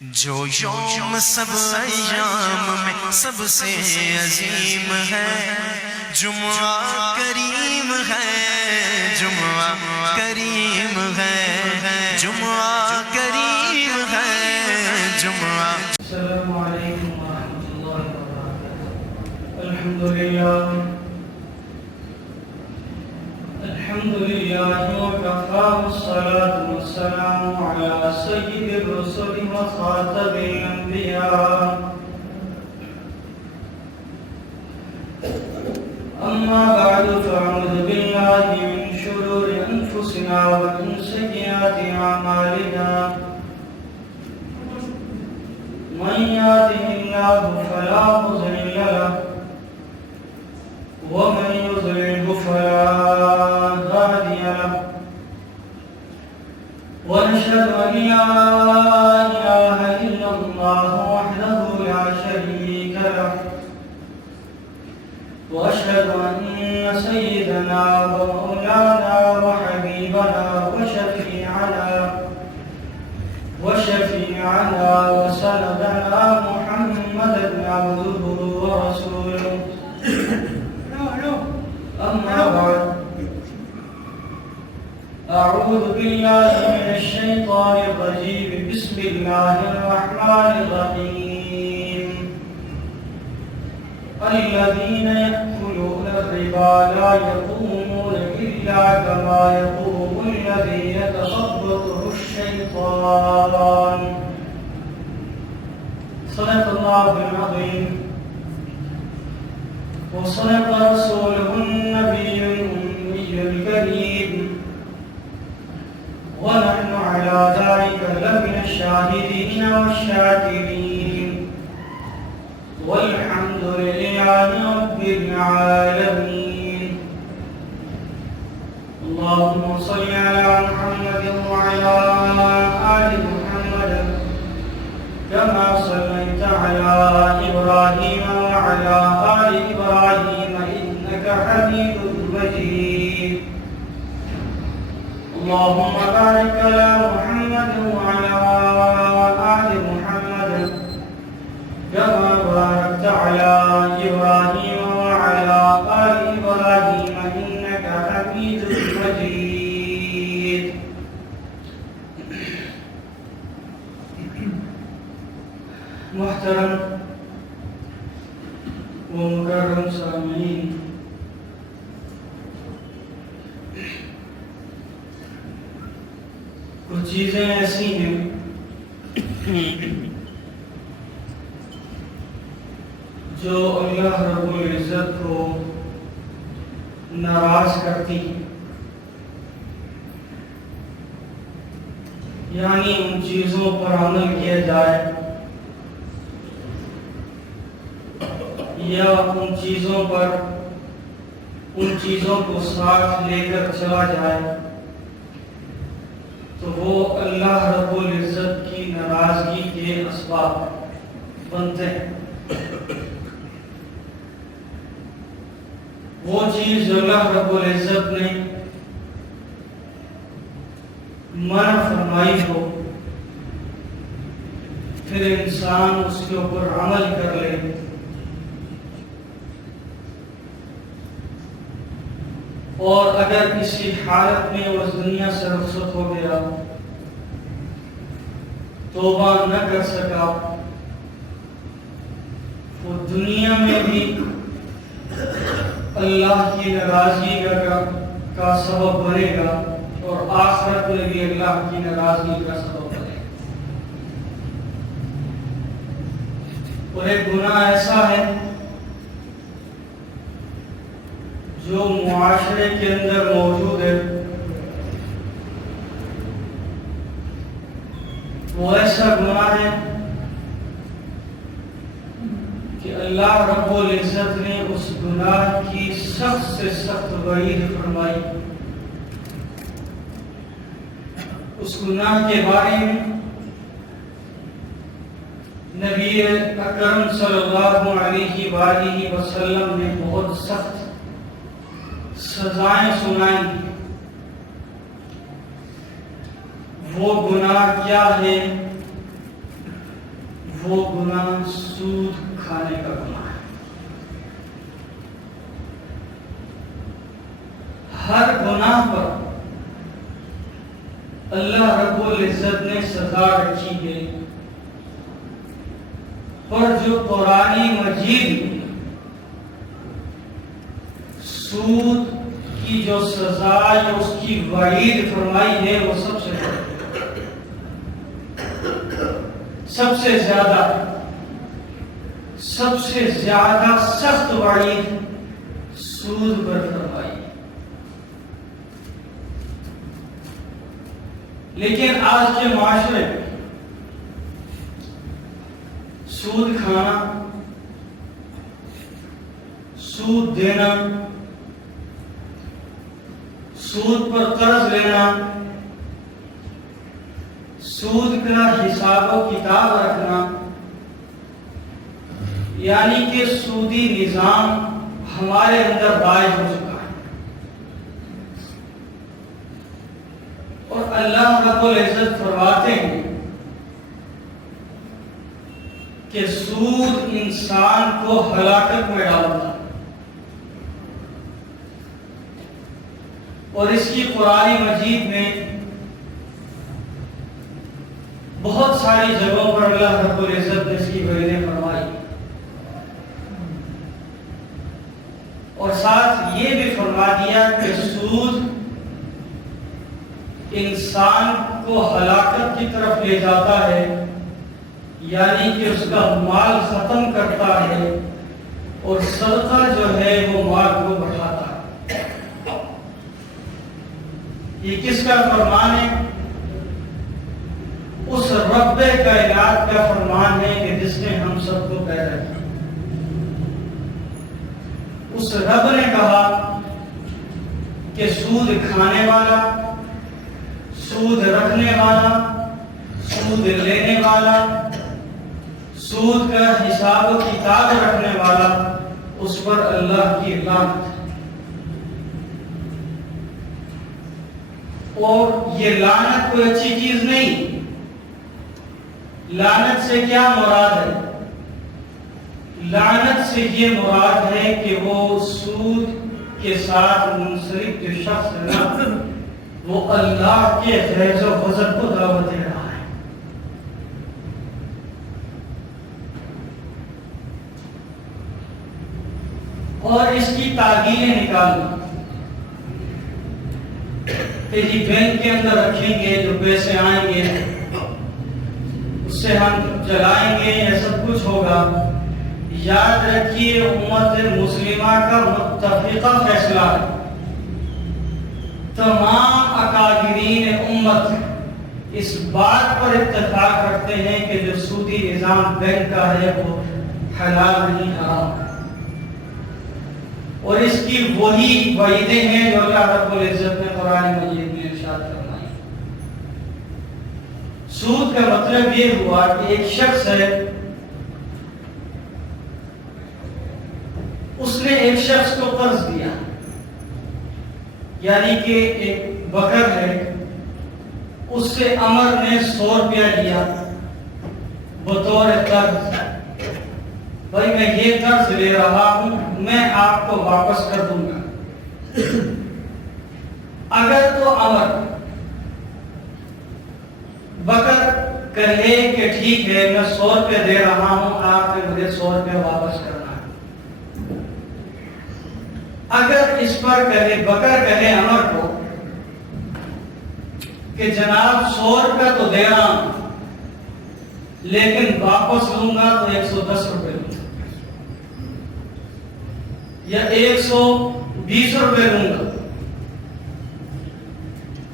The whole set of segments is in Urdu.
جو یوم سب ایام میں سب سے عظیم ہے، جمعہ کریم ہے، جمعہ کریم ہے، جمعہ کریم ہے، جمعہ۔ السلام علیکم ورحمۃ اللہ وبرکاتہ۔ الحمد للہ وکفی والصلاة والسلام علی سید الرسل وخاتم الانبیاء، اما بعد فاعوذ باللہ من شرور انفسنا ومن سیئات اعمالنا، من يهده الله فلا مضل له ومن يضلل فلا هادي له، ونشهد أن لا إله إلا الله وحده لا شريك له، وأشهد أن سيدنا ومولانا وحبيبنا وشفيعنا وسندنا محمدا عبده ورسوله، أما بعد، أعوذ بالله من الشيطان الرجيم، بسم الله الرحمن الرحيم، الذين يأكلون الربا لا يقومون إلا كما يقوم الذي يتخبطه الشيطان، صدق الله العظيم وصدق رسوله النبي الأمي الكريم، ونحن على ذلك لمن الشاهدين والشاكرين، والحمد لله رب العالمين۔ اللهم صل على محمد وعلى آل محمد كما صليت على إبراهيم وعلى آل إبراهيم إنك حميد مجيد، اللهم بارك على محمد وعلى آل محمد كما باركت على إبراهيم وعلى آل إبراهيم إنك حميد مجيد۔ محترم و مکرم سامعین، کچھ چیزیں ایسی ہیں جو اللہ رب العزت کو ناراض کرتی ہیں، یعنی ان چیزوں پر عمل کیا جائے یا ان چیزوں کو ساتھ لے کر چلا جائے تو وہ اللہ رب العزت کی ناراضگی کے اسباب بنتے ہیں۔ وہ چیز جو اللہ رب العزت نے منع فرمائی ہو، پھر انسان اس کے اوپر عمل کر لے اور اگر کسی حالت میں وہ اس دنیا سے رخصت ہو گیا، توبہ نہ کر سکا، وہ دنیا میں بھی اللہ کی ناراضگی کا سبب بنے گا اور آخرت میں بھی اللہ کی ناراضگی کا سبب بنے گا۔ اور ایک گناہ ایسا ہے جو معاشرے کے اندر موجود ہے، وہ ایسا گناہ ہے کہ اللہ رب العزت نے اس گناہ کی سخت سے سخت وعید فرمائی۔ اس گناہ کے بارے میں نبی اکرم صلی اللہ علیہ وآلہ وسلم نے بہت سخت سزائیں سنائیں۔ وہ گناہ کیا ہے وہ گناہ سود کھانے کا گناہ ہے۔ ہر گناہ پر اللہ رب العزت نے سزا رکھی ہے، پر جو قرآن مجید میں سود کی جو سزا یا اس کی وعید فرمائی ہے وہ سب سے زیادہ سخت وعید سود پر فرمائی۔ لیکن آج کے معاشرے میں سود کھانا، سود دینا، سود پر قرض لینا، سود کا حساب و کتاب رکھنا، یعنی کہ سودی نظام ہمارے اندر رائج ہو چکا ہے۔ اور اللہ رب العزت فرماتے ہیں کہ سود انسان کو ہلاکت میں ڈالتا، اور اس کی قرآن مجید میں بہت ساری جگہوں پر اللہ رب العزت نے اس کی وعیدیں فرمائی، اور ساتھ یہ بھی فرما دیا کہ سود انسان کو ہلاکت کی طرف لے جاتا ہے، یعنی کہ اس کا مال ختم کرتا ہے، اور صدقہ جو ہے وہ مال کو بڑھاتا ہے۔ یہ کس کا فرمان ہے؟ اس رب کائنات کا فرمان ہے کہ جس نے ہم سب کو پیدا کیا۔ اس رب نے کہا کہ سود کھانے والا، سود رکھنے والا، سود لینے والا، سود کا حساب و کتاب رکھنے والا، اس پر اللہ کی لعنت ہے۔ اور یہ لعنت کوئی اچھی چیز نہیں۔ لعنت سے کیا مراد ہے؟ لعنت سے یہ مراد ہے کہ وہ سود کے ساتھ منسلک جو شخص ہے نا، وہ اللہ کے غیظ و غضب کو دعوت دے رہا ہے۔ اور اس کی تعدیلیں نکالنا کہ جی بینک کے اندر رکھیں گے، جو پیسے آئیں گے اس سے ہم چلائیں گے، یہ سب کچھ ہوگا۔ یاد رکھیے امت مسلمہ کا متفقہ فیصلہ ہے، تمام اکابرین امت اس بات پر اتفاق کرتے ہیں کہ جو سودی نظام بینک کا ہے وہ حلال نہیں حرام ہے، اور اس کی وہی وعیدیں ہیں جو اللہ رب العزت نے قرآن مجید میں ارشاد فرمائی۔ سود کا مطلب یہ ہوا کہ ایک شخص ہے، اس نے ایک شخص کو قرض دیا، یعنی کہ ایک بکر ہے، اس سے عمر نے 100 روپیہ لیا بطور قرض، بھائی میں یہ قرض لے رہا ہوں، میں آپ کو واپس کر دوں گا۔ اگر تو عمر بکر کہے کہ ٹھیک ہے میں 100 روپے دے رہا ہوں، آپ نے مجھے 100 روپے واپس کرنا ہے۔ اگر اس پر کہے بکر کہے عمر کو کہ جناب 100 روپے تو دے رہا ہوں لیکن واپس لوں گا تو 110 روپے لوں گا یا 120 روپے لوں گا،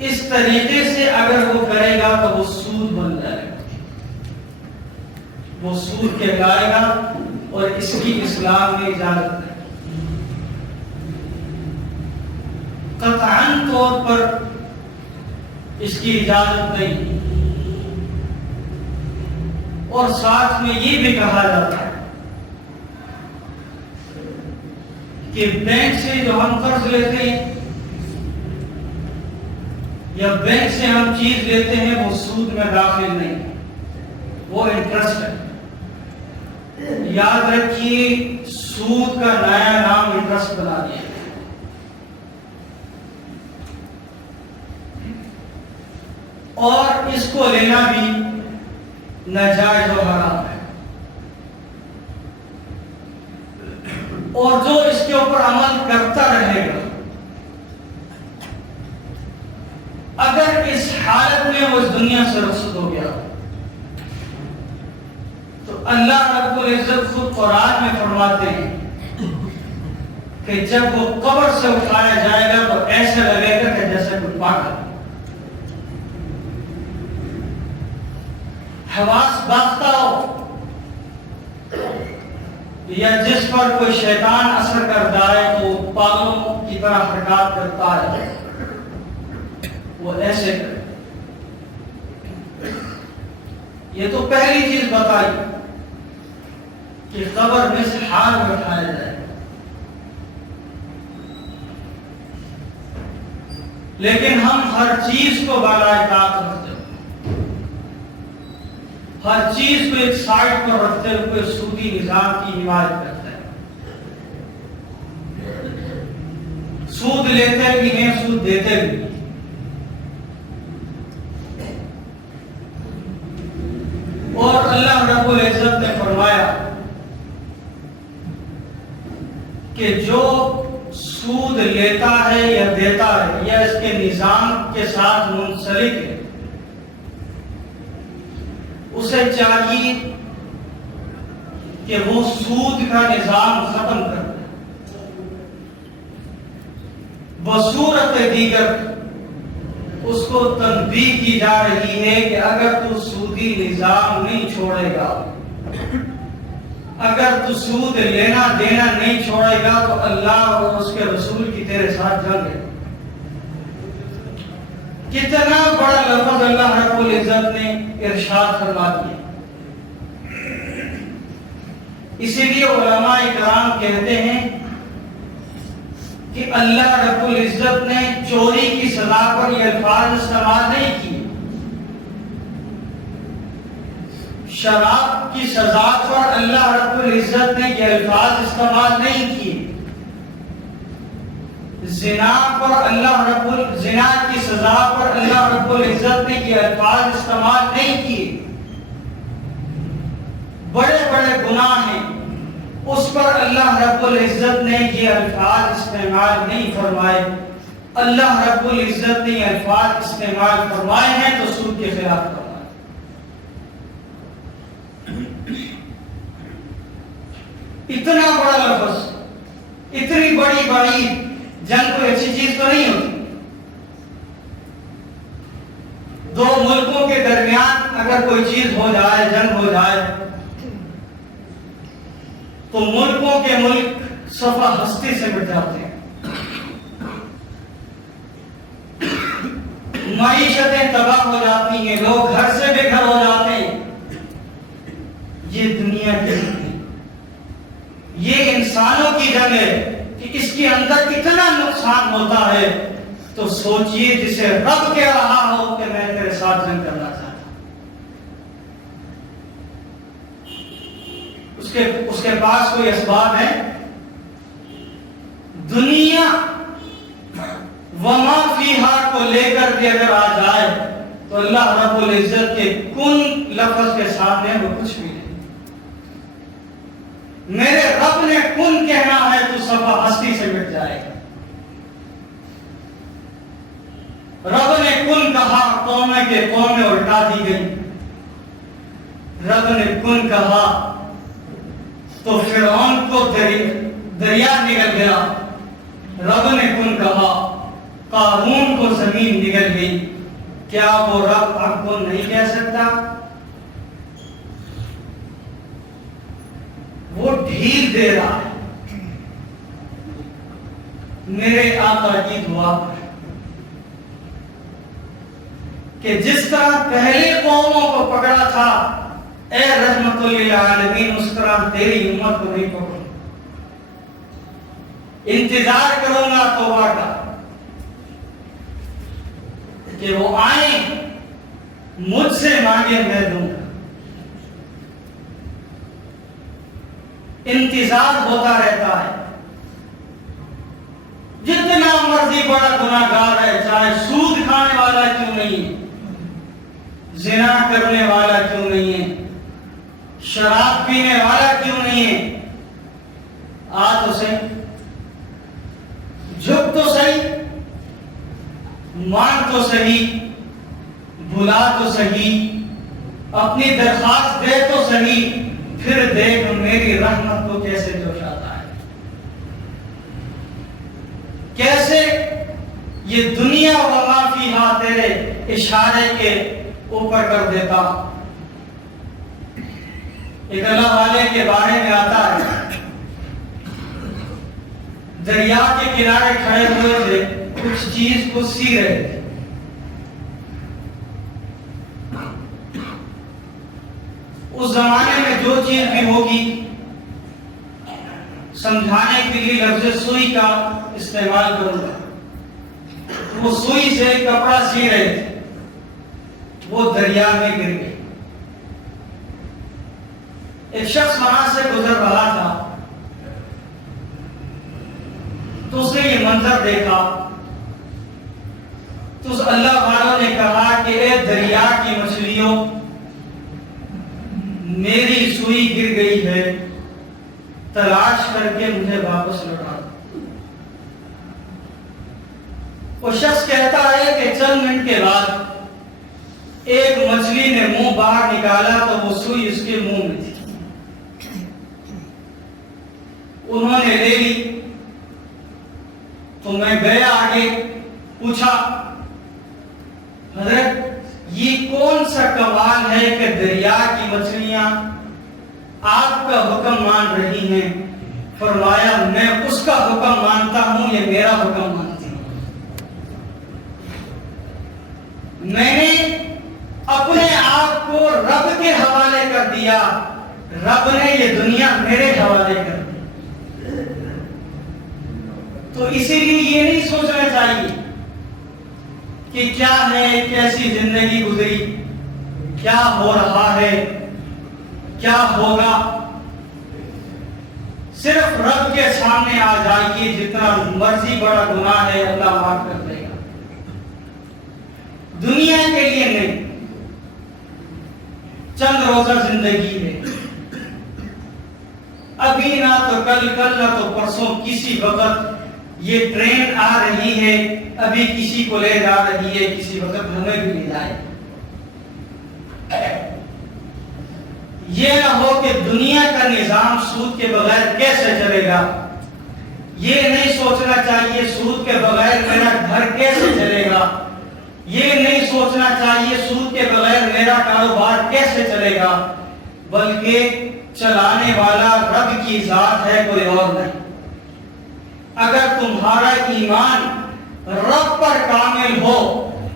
اس طریقے سے اگر وہ کرے گا تو وہ سود بن جائے گا، وہ سود کہلائے گا، اور اس کی اسلام میں اجازت ہے۔ قطعاً طور پر اس کی اجازت نہیں، اور ساتھ میں یہ بھی کہا جاتا ہے کہ بینک سے جو ہم قرض لیتے ہیں یا بینک سے ہم چیز لیتے ہیں وہ سود میں داخل نہیں، وہ انٹرسٹ ہے۔ یاد رکھیے سود کا نیا نام انٹرسٹ بنا دیا اور اس کو لینا بھی ناجائز و حرام ہے، اور جو اس کے اوپر عمل کرتا رہے گا اگر اس حالت میں وہ اس دنیا سے رخصت ہو گیا تو اللہ رب العزت خود قرآن میں فرماتے ہیں کہ جب وہ قبر سے اٹھایا جائے گا تو ایسے لگے گا کہ جیسے کوئی پاگل، حواس باختہ ہو یا جس پر کوئی شیطان اثر کرتا ہے تو پاگلوں کی طرح حرکات کرتا ہے، وہ ایسے کرے۔ یہ تو پہلی چیز بتائی کہ قبر میں اس حال میں اٹھایا جائے، لیکن ہم ہر چیز کو بالائے طاقت رکھتے ہیں، ہر چیز کو ایک سائڈ پر رکھتے ہوئے سودی نظام کی حمایت کرتے ہیں، سود لیتے بھی ہیں سود دیتے بھی ہیں۔ اور اللہ رب العزت نے فرمایا کہ جو سود لیتا ہے یا دیتا ہے یا اس کے نظام کے ساتھ منسلک ہے اسے چاہیے کہ وہ سود کا نظام ختم کر دے۔ بصورت دیگر اس کو تنبیہ کی جا رہی ہے کہ اگر تو سودی نظام نہیں چھوڑے گا، اگر تو سود لینا دینا نہیں چھوڑے گا تو اللہ اور اس کے رسول کی تیرے ساتھ جنگ ہے۔ کتنا بڑا لفظ اللہ رب العزت نے ارشاد فرما دیا۔ اسی لیے علماء کرام کہتے ہیں کہ اللہ رب العزت نے چوری کی سزا پر یہ الفاظ استعمال نہیں کیے، شراب کی سزا پر اللہ رب العزت نے یہ الفاظ استعمال نہیں کیے، زنا کی سزا پر اللہ رب العزت نے یہ الفاظ استعمال نہیں کیے۔ بڑے بڑے گناہ ہیں اس پر اللہ رب العزت نے یہ الفاظ استعمال نہیں فرمائے، اللہ رب العزت نے یہ الفاظ استعمال فرمائے ہیں تو سود کے خلاف فرمائے۔ اتنا بڑا لفظ، اتنی بڑی بڑی جنگ کوئی اچھی چیز تو نہیں ہوتی۔ دو ملکوں کے درمیان اگر کوئی چیز ہو جائے، جنگ ہو جائے، تو ملکوں کے ملک صفحہ ہستی سے مٹ جاتے ہیں، معیشتیں تباہ ہو جاتی ہیں، لوگ گھر سے بے گھر ہو جاتے ہیں۔ یہ دنیا کی جنگ ہے، یہ انسانوں کی جنگ ہے کہ اس کے اندر اتنا نقصان ہوتا ہے تو سوچئے جسے رب کہہ رہا ہو کہ میں تیرے ساتھ جنگ کرنا چاہتا ہوں، اس کے پاس کوئی اسباب ہے؟ دنیا وما فیہا کو لے کر کے اگر آ جائے تو اللہ رب العزت کے کن لفظ کے سامنے وہ کچھ بھی نہیں۔ میرے رب نے کن کہنا ہے تو صفحہ ہستی سے مٹ جائے گا۔ رب نے کن کہا، قومیں کے قومیں الٹا دی گئی۔ رب نے کن کہا تو فرعون کو دریا نگل گیا۔ رب نے کن کہا، قارون کو زمین نگل گئی۔ کیا وہ رب اب کن نہیں کہہ سکتا؟ وہ ڈھیل دے رہا ہے میرے آقا کی دعا پر کہ جس طرح پہلے قوموں کو پکڑا تھا اے رحمت للعالمین، اس طرح تیری امت کو نہیں پکڑوں۔ انتظار کروں گا توبہ کا کہ وہ آئیں، مجھ سے مانگے میں دوں گا۔ انتظار ہوتا رہتا ہے. جتنا مرضی بڑا گناہگار ہے، چاہے سود کھانے والا کیوں نہیں ہے، زنا کرنے والا کیوں نہیں ہے، شراب پینے والا کیوں نہیں ہے، آ تو صحیح، جھک تو صحیح، مان تو صحیح، بھلا تو صحیح، اپنی درخواست دے تو صحیح، پھر دیکھ میری رحمت کو کیسے جوش آتا ہے، کیسے یہ دنیا وما فیہا تیرے اشارے کے اوپر کر دیتا. ایک اللہ والے کے بارے میں آتا ہے، دریا کے کنارے کھڑے ہوئے تھے، کچھ چیز کو سی رہے تھے. اس زمانے میں جو چیز بھی ہوگی سمجھانے کے لیے لفظ سوئی کا استعمال کروں گا. وہ سوئی سے کپڑا سی رہے تھے، وہ دریا میں گر گئے. ایک شخص وہاں سے گزر رہا تھا تو اس نے یہ منظر دیکھا تو اس اللہ والوں نے کہا کہ اے دریا کی مچھلیوں، میری سوئی گر گئی ہے، تلاش کر کے مجھے واپس لوٹا. وہ شخص کہتا ہے کہ چند منٹ کے بعد ایک مچھلی نے منہ باہر نکالا تو وہ سوئی اس کے منہ میں تھی. انہوں نے لے لی تو میں گیا آگے، پوچھا حضرت یہ کون سا کمال ہے کہ دریا کی مچھلیاں آپ کا حکم مان رہی ہیں؟ فرمایا میں اس کا حکم مانتا ہوں، یہ میرا حکم مانتی ہوں. میں نے اپنے آپ کو رب کے حوالے کر دیا، رب نے یہ دنیا میرے حوالے کر دی. تو اسی لیے یہ نہیں سوچنا چاہیے کہ کیا ہے، کیسی زندگی گزری، کیا ہو رہا ہے، کیا ہوگا. صرف رب کے سامنے آ جائیے، جتنا مرضی بڑا گناہ ہے اللہ معاف کر دے گا. دنیا کے لیے نہیں، چند روزہ زندگی ہے، ابھی نہ تو کل نہ تو پرسوں کسی وقت یہ ٹرین آ رہی ہے، ابھی کسی کو لے جا رہی ہے، کسی وقت ہمیں بھی لے جائے. یہ نہ ہو کہ دنیا کا نظام سود کے بغیر کیسے چلے گا. یہ نہیں سوچنا چاہیے سود کے بغیر میرا گھر کیسے چلے گا. یہ نہیں سوچنا چاہیے سود کے بغیر میرا کاروبار کیسے چلے گا. بلکہ چلانے والا رب کی ذات ہے، کوئی اور نہیں. اگر تمہارا ایمان رب پر کامل ہو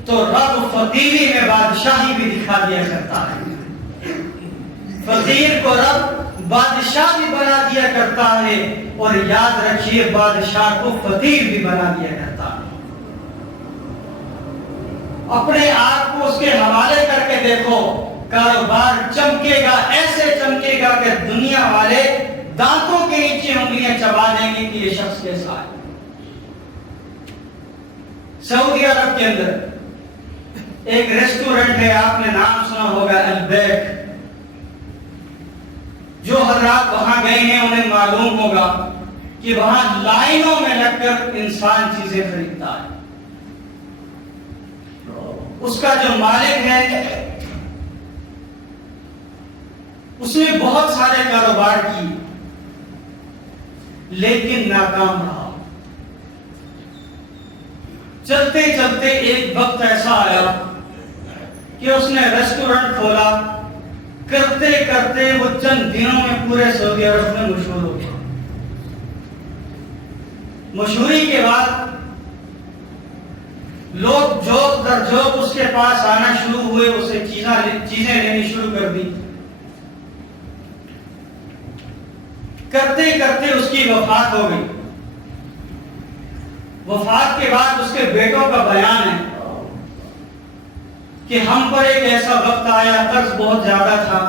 تو رب فقیری میں بادشاہی بھی دکھا دیا کرتا ہے. فقیر کو رب بادشاہ بھی بنا دیا کرتا ہے، اور یاد رکھیے بادشاہ کو فقیر بھی بنا دیا کرتا ہے. اپنے آپ کو اس کے حوالے کر کے دیکھو، کاروبار چمکے گا، ایسے چمکے گا کہ دنیا والے دانتوں کے نیچے انگلیاں چبا دیں گے کہ یہ شخص کیسا ہے. سعودی عرب کے اندر ایک ریسٹورنٹ ہے، آپ نے نام سنا ہوگا، البیک. جو حضرات وہاں گئے ہیں انہیں معلوم ہوگا کہ وہاں لائنوں میں لگ کر انسان چیزیں خریدتا ہے. اس کا جو مالک ہے اس نے بہت سارے کاروبار کیے لیکن ناکام رہا. چلتے چلتے ایک وقت ایسا آیا کہ اس نے ریسٹورنٹ کھولا. کرتے کرتے وہ چند دنوں میں پورے سعودی عرب میں مشہور ہو گیا. مشہوری کے بعد لوگ جوک در جوک اس کے پاس آنا شروع ہوئے، اسے چیزیں لینی شروع کر دی. کرتے کرتے اس کی وفات ہو گئی. وفات کے بعد اس کے بیٹوں کا بیان ہے کہ ہم پر ایک ایسا وقت آیا، قرض بہت زیادہ تھا،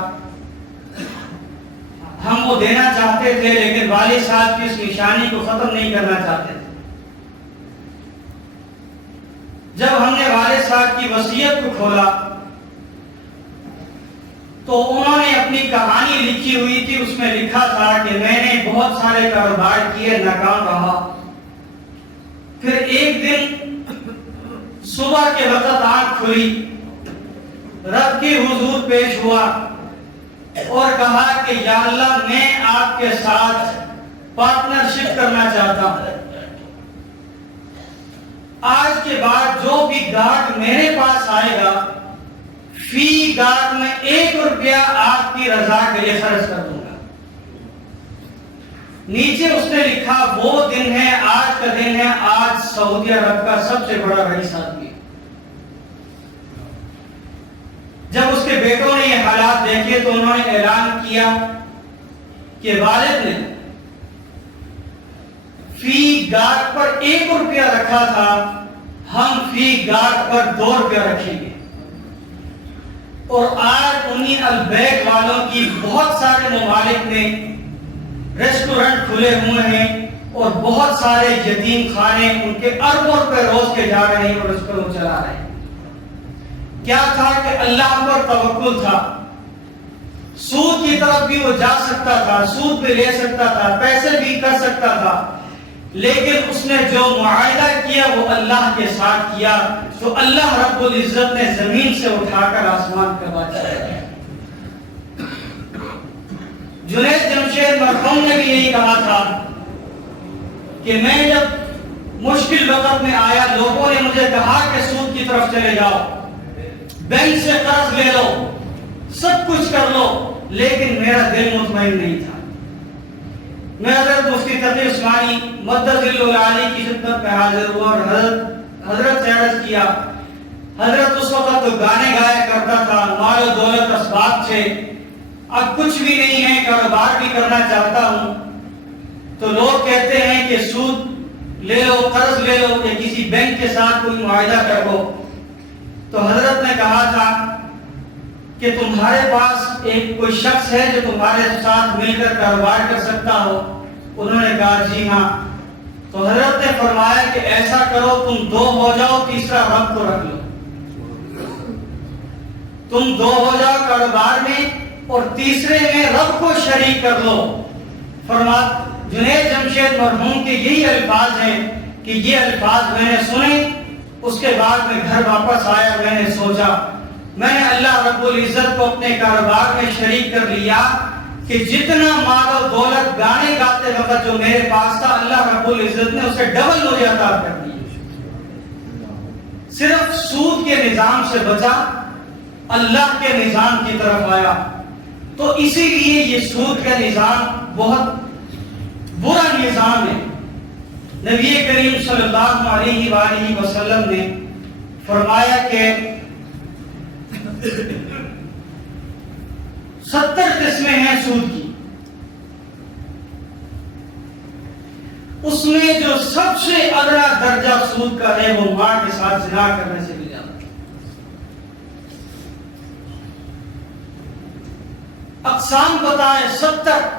ہم وہ دینا چاہتے تھے، لیکن والد صاحب کی اس نشانی کو ختم نہیں کرنا چاہتے تھے۔ جب ہم نے والد صاحب کی وصیت کو کھولا تو انہوں نے اپنی کہانی لکھی ہوئی تھی، اس میں لکھا تھا کہ میں نے بہت سارے کاروبار کیے، ناکام رہا۔ پھر ایک دن صبح کے وقت آنکھ کھلی، رب کی حضور پیش ہوا اور کہا کہ یا اللہ میں آپ کے ساتھ پارٹنرشپ کرنا چاہتا ہوں۔ آج کے بعد جو بھی گاہک میرے پاس آئے گا، فی گاہک میں 1 روپیہ آپ کی رضا کے لیے خرچ کر دوں گا۔ نیچے اس نے لکھا وہ دن ہے، آج کا دن ہے، آج سعودی عرب کا سب سے بڑا رئیس آدمی۔ جب اس کے بیٹوں نے یہ حالات دیکھے تو انہوں نے اعلان کیا کہ والد نے فی گاہک پر 1 روپیہ رکھا تھا، ہم فی گاہک پر 2 روپیہ رکھیں گے۔ اور آج انہیں البیت والوں کی بہت سارے ممالک میں ریسٹورنٹ کھلے ہوئے ہیں اور بہت سارے یتیم خانے ان کے اربوں روپے روز کے جا رہے ہیں اور اس پر وہ چلا رہے ہیں۔ کیا تھا کہ اللہ پر توکل تھا، سود کی طرف بھی وہ جا سکتا تھا، سود بھی لے سکتا تھا، پیسے بھی کر سکتا تھا، لیکن اس نے جو معاہدہ کیا وہ اللہ کے ساتھ کیا، تو اللہ رب العزت نے زمین سے اٹھا کر آسمان پہ بادشاہ کیا۔ جنید جمشید مرحوم نے بھی یہی کہا تھا کہ میں جب مشکل وقت میں آیا، لوگوں نے مجھے کہا کہ سود کی طرف چلے جاؤ، بینک سے قرض لے لو، سب کچھ کر لو، لیکن میرا دل مطمئن نہیں تھا۔ میں حضرت مفتی تقی عثمانی مدظل العالی کی خدمت میں حاضر ہوا اور حضرت سے عرض کیا، حضرت اس وقت تو گانے گایا کرتا تھا، مال و دولت اسباب تھے، اب کچھ بھی نہیں ہے، کاروبار بھی کرنا چاہتا ہوں، تو لوگ کہتے ہیں کہ سود لے لو، قرض لے لو، یا کسی بینک کے ساتھ کوئی معاہدہ کر لو۔ تو حضرت نے کہا تھا کہ تمہارے پاس ایک کوئی شخص ہے جو تمہارے ساتھ مل کر کاروبار کر سکتا ہو؟ انہوں نے کہا جی ہاں۔ تو حضرت نے فرمایا کہ ایسا کرو، تم 2 ہو جاؤ، تیسرا رب کو رکھ لو، تم 2 ہو جاؤ کاروبار میں اور تیسرے میں رب کو شریک کر لو۔ جنید جمشید مرحوم کے یہی الفاظ ہیں کہ یہ الفاظ میں نے سنے، اس کے بعد میں گھر واپس آیا، میں نے سوچا، میں نے اللہ رب العزت کو اپنے کاروبار میں شریک کر لیا کہ جتنا مال و دولت گانے گاتے وقت جو میرے پاس تھا، اللہ رب العزت نے اسے ڈبل مجھے عطا کر دیا۔ صرف سود کے نظام سے بچا، اللہ کے نظام کی طرف آیا۔ تو اسی لیے یہ سود کا نظام بہت برا نظام ہے۔ نبی کریم صلی اللہ علیہ وآلہ وسلم نے فرمایا کہ 70 قسمیں ہیں سود کی، اس میں جو سب سے ادنا درجہ سود کا ہے وہ ماں کے ساتھ زنا کرنے سے بھی زیادہ۔ اقسام بتائے 70،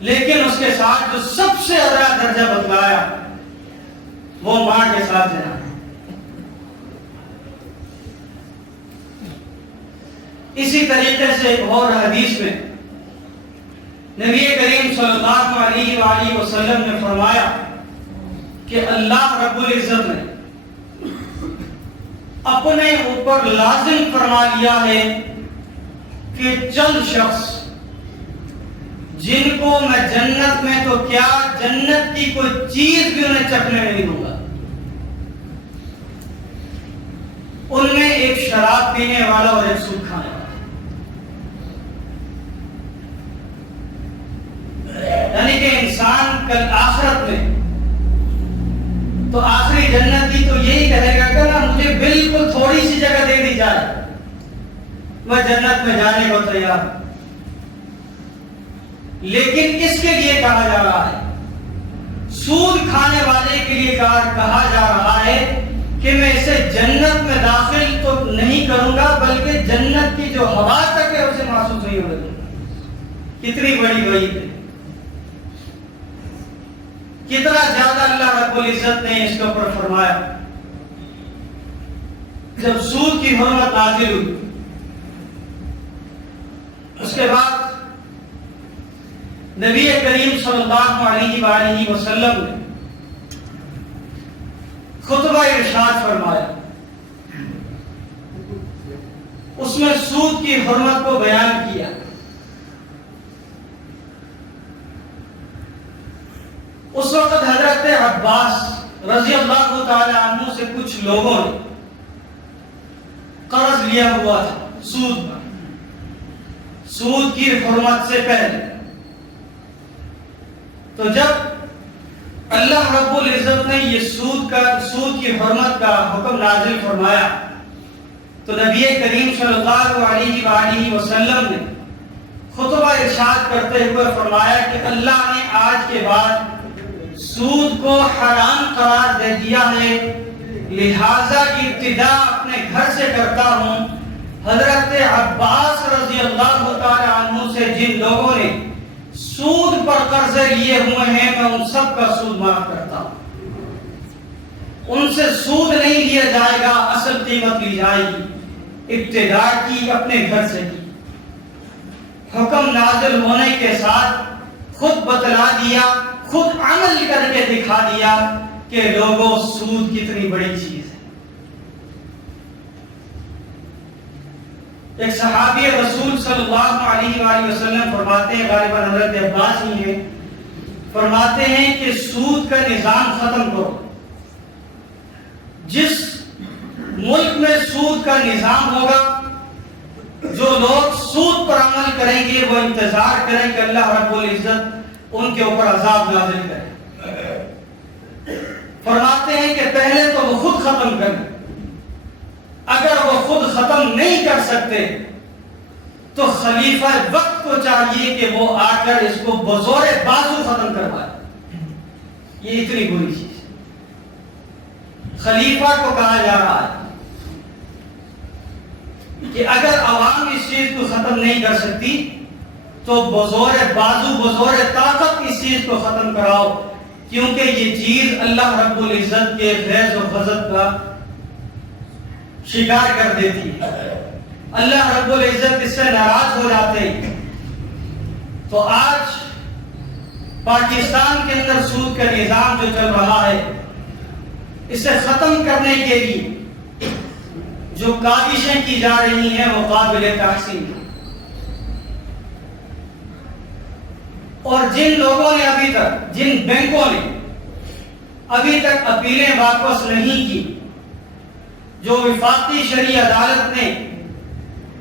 لیکن اس کے ساتھ جو سب سے ادنا درجہ بتلایا وہ ماں کے ساتھ زنا۔ اسی طریقے سے ایک اور حدیث میں نبی کریم صلی اللہ علیہ وآلہ وسلم نے فرمایا کہ اللہ رب العزت نے اپنے اوپر لازم فرما لیا ہے کہ چند شخص جن کو میں جنت میں تو کیا جنت کی کوئی چیز بھی انہیں چکھنے نہیں دوں گا، ان میں ایک شراب پینے والا اور ایک سود کھانے والا۔ یعنی کہ انسان کل آخرت میں تو آخری جنتی تو یہی کہے گا کہ نا مجھے بالکل تھوڑی سی جگہ دے دی جائے، میں جنت میں جانے کو تیار ہوں۔ لیکن اس کے لیے کہا جا رہا ہے، سود کھانے والے کے لیے کہا جا رہا ہے کہ میں اسے جنت میں داخل تو نہیں کروں گا، بلکہ جنت کی جو ہوا تک ہے اسے محسوس نہیں ہونے دوں گا۔ کتنی بڑی وعید ہے، کتنا زیادہ اللہ رب العزت نے اس کے اوپر فرمایا۔ جب سود کی حرمت نازل ہوئی، اس کے بعد نبی کریم صلی اللہ علیہ وآلہ وسلم نے خطبہ ارشاد فرمایا، اس میں سود کی حرمت کو بیان کیا۔ اس وقت حضرت عباس رضی اللہ تعالی عنہ سے کچھ لوگوں نے قرض لیا ہوا تھا سود پر، سود کی حرمت سے پہلے۔ تو جب اللہ رب العزت نے یہ سود کی حرمت کا حکم نازل فرمایا تو نبی کریم صلی اللہ علیہ وآلہ وسلم نے خطبہ ارشاد کرتے ہوئے فرمایا کہ اللہ نے آج کے بعد سود کو حرام قرار دے دیا ہے، لہذا ابتدا اپنے گھر سے کرتا ہوں۔ حضرت عباس رضی اللہ تعالی عنہ سے جن لوگوں نے سود پر قرضے لیے ہوئے ہیں، میں ان سب کا سود معاف کرتا ہوں۔ ان سے سود نہیں لیا جائے گا، اصل قیمت لی جائے گی، ابتدا کی اپنے گھر سے کی۔ حکم نازل ہونے کے ساتھ خود بتلا دیا، خود عمل کر کے دکھا دیا کہ لوگوں سود کتنی بڑی چیز ہے۔ ایک صحابی رسول صلی اللہ علیہ وآلہ وسلم فرماتے ہیں، غالباً حضرت عباس ہی ہیں، فرماتے ہیں کہ سود کا نظام ختم کرو۔ جس ملک میں سود کا نظام ہوگا، جو لوگ سود پر عمل کریں گے وہ انتظار کریں کہ اللہ رب العزت ان کے اوپر عذاب نازل کرے۔ فرماتے ہیں کہ پہلے تو وہ خود ختم کریں، اگر وہ خود ختم نہیں کر سکتے تو خلیفہ وقت کو چاہیے کہ وہ آ کر اس کو بزور بازو ختم کروائے۔ یہ اتنی بری چیز ہے۔ خلیفہ کو کہا جا رہا ہے کہ اگر عوام اس چیز کو ختم نہیں کر سکتی تو بزور بازو، بزور طاقت اس چیز کو ختم کراؤ، کیونکہ یہ چیز اللہ رب العزت کے غیظ و غضب کا شکار کر دیتی ہے۔ اللہ رب العزت اس سے ناراض ہو جاتے ہیں۔ تو آج پاکستان کے اندر سود کا نظام جو چل رہا ہے، اسے ختم کرنے کے لیے جو کاوشیں کی جا رہی ہیں وہ قابل تحسین ہیں۔ اور جن لوگوں نے ابھی تک، جن بینکوں نے ابھی تک اپیلیں واپس نہیں کی، جو وفاقی شرعی عدالت نے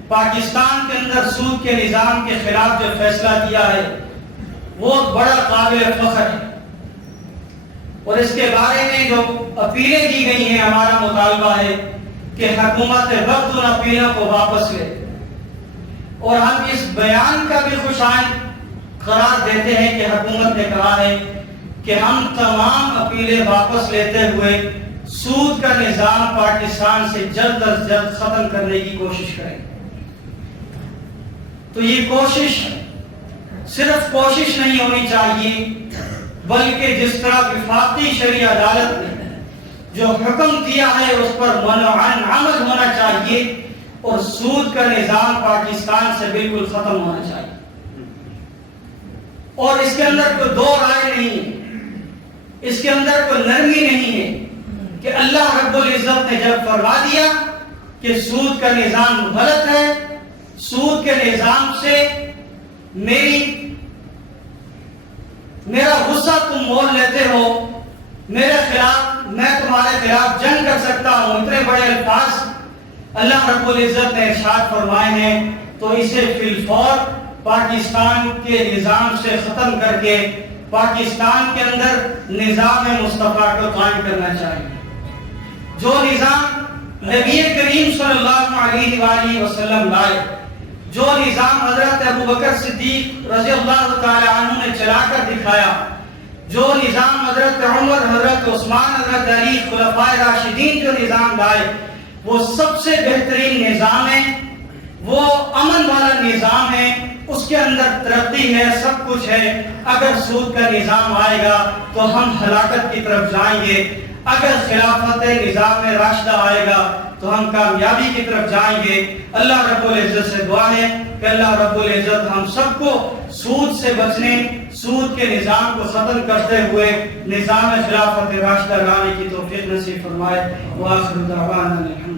پاکستان کے اندر سود کے نظام کے خلاف جو فیصلہ کیا ہے، وہ بڑا قابل فخر ہے۔ اور اس کے بارے میں جو اپیلیں کی گئی ہیں، ہمارا مطالبہ ہے کہ حکومت وقت ان اپیلوں کو واپس لے، اور ہم اس بیان کا بھی خوشائند قرار دیتے ہیں کہ حکومت نے کہا ہے کہ ہم تمام اپیلیں واپس لیتے ہوئے سود کا نظام پاکستان سے جلد از جلد ختم کرنے کی کوشش کریں۔ تو یہ کوشش صرف کوشش نہیں ہونی چاہیے، بلکہ جس طرح وفاقی شرعی عدالت نے جو حکم دیا ہے اس پر منعن عمل ہونا چاہیے، اور سود کا نظام پاکستان سے بالکل ختم ہونا چاہیے۔ اور اس کے اندر کوئی دو رائے نہیں ہے، اس کے اندر کوئی نرمی نہیں ہے کہ اللہ رب العزت نے جب فرما دیا کہ سود کا نظام غلط ہے، سود کے نظام سے میرا غصہ تم مول لیتے ہو، میرے خلاف، میں تمہارے خلاف جنگ کر سکتا ہوں، اتنے بڑے الفاظ اللہ رب العزت نے ارشاد فرمائے ہیں، تو اسے فی الفور پاکستان کے نظام سے ختم کر کے پاکستان کے اندر نظام مصطفیٰ کو قائم کرنا چاہیے۔ جو نظام نبی کریم صلی اللہ علیہ وآلہ وسلم لائے، جو نظام حضرت ابوبکر صدیق رضی اللہ تعالی عنہ نے چلا کر دکھایا، جو نظام حضرت عمر، حضرت عثمان، حضرت علی خلفائے راشدین جو نظام لائے، وہ سب سے بہترین نظام ہے، وہ امن والا نظام ہے، اس کے اندر ترقی ہے، سب کچھ ہے۔ اگر سود کا نظام آئے گا تو ہم ہلاکت کی طرف جائیں گے، اگر خلافت نظام راشدہ آئے گا تو ہم کامیابی کی طرف جائیں گے۔ اللہ رب العزت سے دعا ہے کہ اللہ رب العزت ہم سب کو سود سے بچنے، سود کے نظام کو ختم کرتے ہوئے نظام خلافت راشدہ لانے کی توفیق نصیب فرمائے۔ وآخر دعوانا الحمد